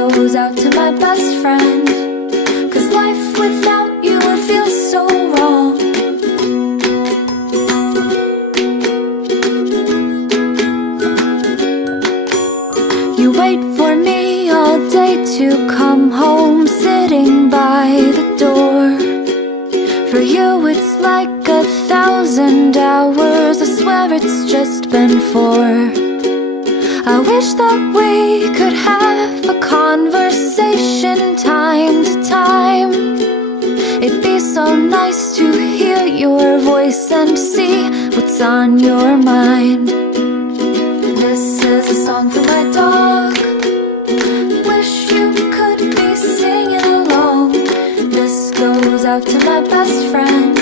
Goes out to my best friend, 'cause life without you would feel so wrong. You wait for me all day to come home, sitting by the door. For you it's like 1,000 hours, I swear it's just been 4. I wish that we could have a conversation time to time. It'd be so nice to hear your voice and see what's on your mind. This is a song for my dog. Wish you could be singing along. This goes out to my best friend.